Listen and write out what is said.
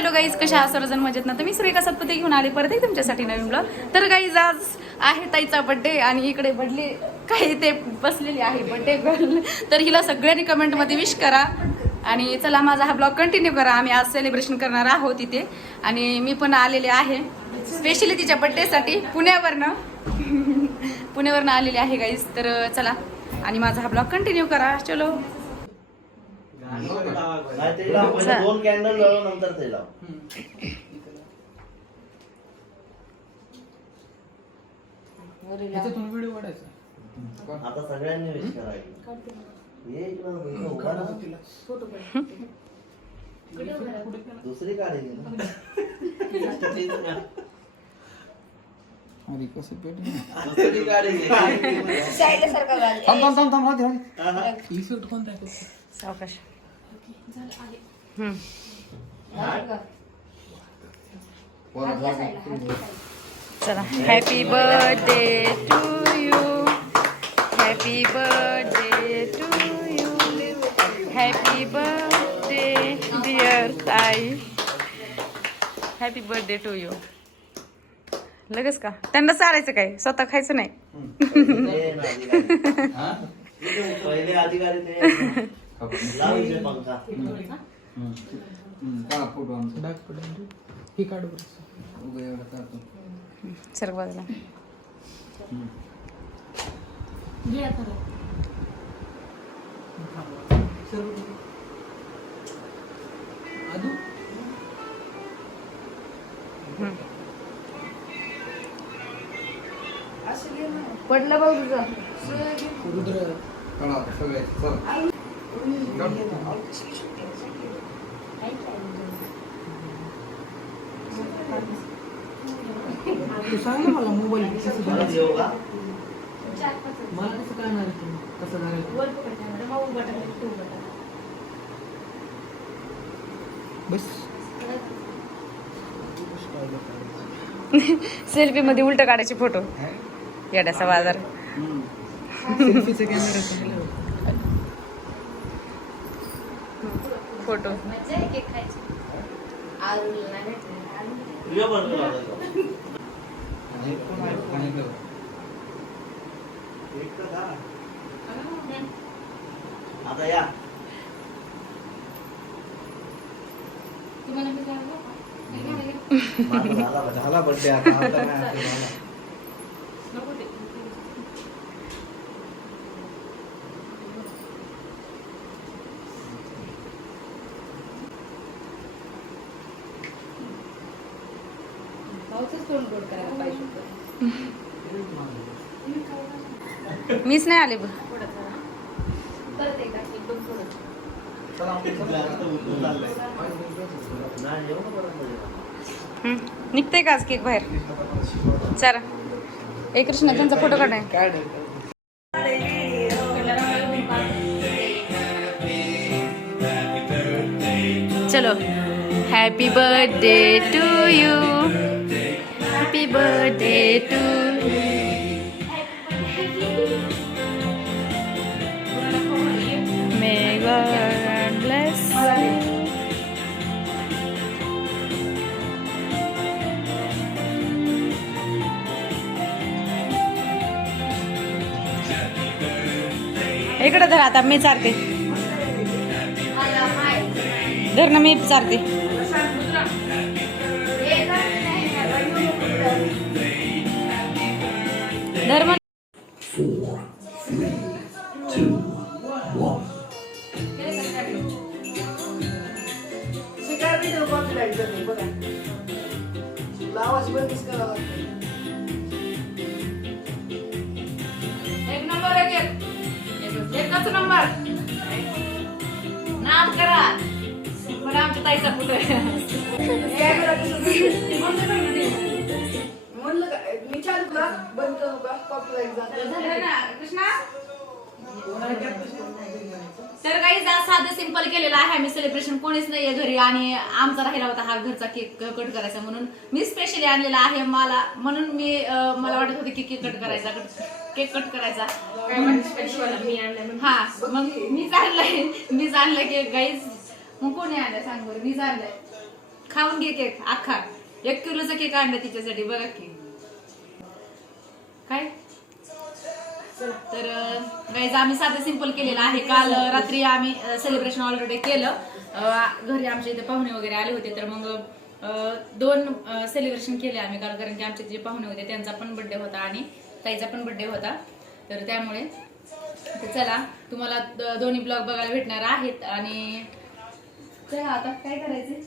Hello guys कशा आहात? सर्वजण मजेत ना? तर मी सुरेखा सत्पते घेऊन आले परत एक तुमच्यासाठी नवीन ब्लॉग तर गाईज आज आहे ताईचा बड्डे आणि इकडे बडले काही ते बसलेली आहे बड्डे गर्ल तर हिला सगळ्यांनी कमेंटमध्ये विश करा. आणि चला माझा हा ब्लॉग कंटिन्यू करा. आम्ही आज सेलिब्रेशन करणार आहोत तिथे आणि मी पण आलेले आहे. स्पेशली तिच्या बड्डेसाठी पुण्यावरनं. पुण्यावरनं आलेले आहे गाईज तर चला आणि माझा हा ब्लॉग कंटिन्यू करा. चलो. नाही ते लाव पहिले दोन कॅन्डल लाव नंतर ते लाव व्हिडिओ काढायचा आता सगळ्यांनी विश करायची ये इकडं इकडं उभा राहा. दुसरी गाडी ना. अरे कसं पेट दुसरी थांब थांब थांब थांब सावकाश चला happy birthday to you happy birthday to you happy birthday dear ताई हॅपी बर्थडे टू यू लगेच का? त्यांना चालायचं काय? स्वतः खायचं नाही? पडेल ही बाजूला बघ. तुझं. रुद्र. सगळे चल. तू सांग ना मला मोबाईल कसं धरायचं मला कसं कळणार आहे कसं धरायचं बस सेल्फी मध्ये उलट काढायचे फोटो येड्याचा बाजार सेल्फीचा कॅमेरा फोटो. आता या. झाला बा. झाला बर्थडे आता आता काय आता झाला. मीच नाही आले बघ जास्त उतरून चाललंय. नाही, येऊ ना परत मध्ये. हम्म. निघतंय का आज केक बाहेर? चला. ए कृष्णा त्यांचा फोटो काढाय चलो. Happy birthday to you happy birthday to may bless you. इकडे धर आता मी चालते धर ना मी चालते धर मग एक नंबर एक एक. एकच नंबर. नाम करा. पण आमच्या ताईचा कुठे म्हणलं का? मी चालू का बंद करू का? कृष्णा? तर काही साधं सिंपल केलेलं आहे. आम्ही सेलिब्रेशन कोणीच नाहीये घरी आणि आमचा राहिला होता हा घरचा केक कट करायचा म्हणून. मी स्पेशली आणलेला आहे मला म्हणून मी अं, मला वाटत होते की केक कट करायचा केक कट करायचा. हा मग मी आणलाय मी आणलं केक गाईज मग कोणी आणलं सांग बरं. मी आणलंय खाऊन घे केक अख्खा. एक किलोचा केक आणला तिच्यासाठी. बघा की. तर गाईज आम्ही साधं सिंपल केलेलं आहे. काल रात्री आम्ही सेलिब्रेशन ऑलरेडी केलं. घरी आमच्या इथे पाहुणे वगैरे आले होते तर मग दोन सेलिब्रेशन केले आम्ही काल कारण की आमचे जे पाहुणे होते त्यांचा पण बर्थडे होता आणि ताईचा पण बर्थडे होता. तर त्यामुळे चला तुम्हाला दोन्ही ब्लॉग बघायला भेटणार आहेत आणि चला आता काय करायचे?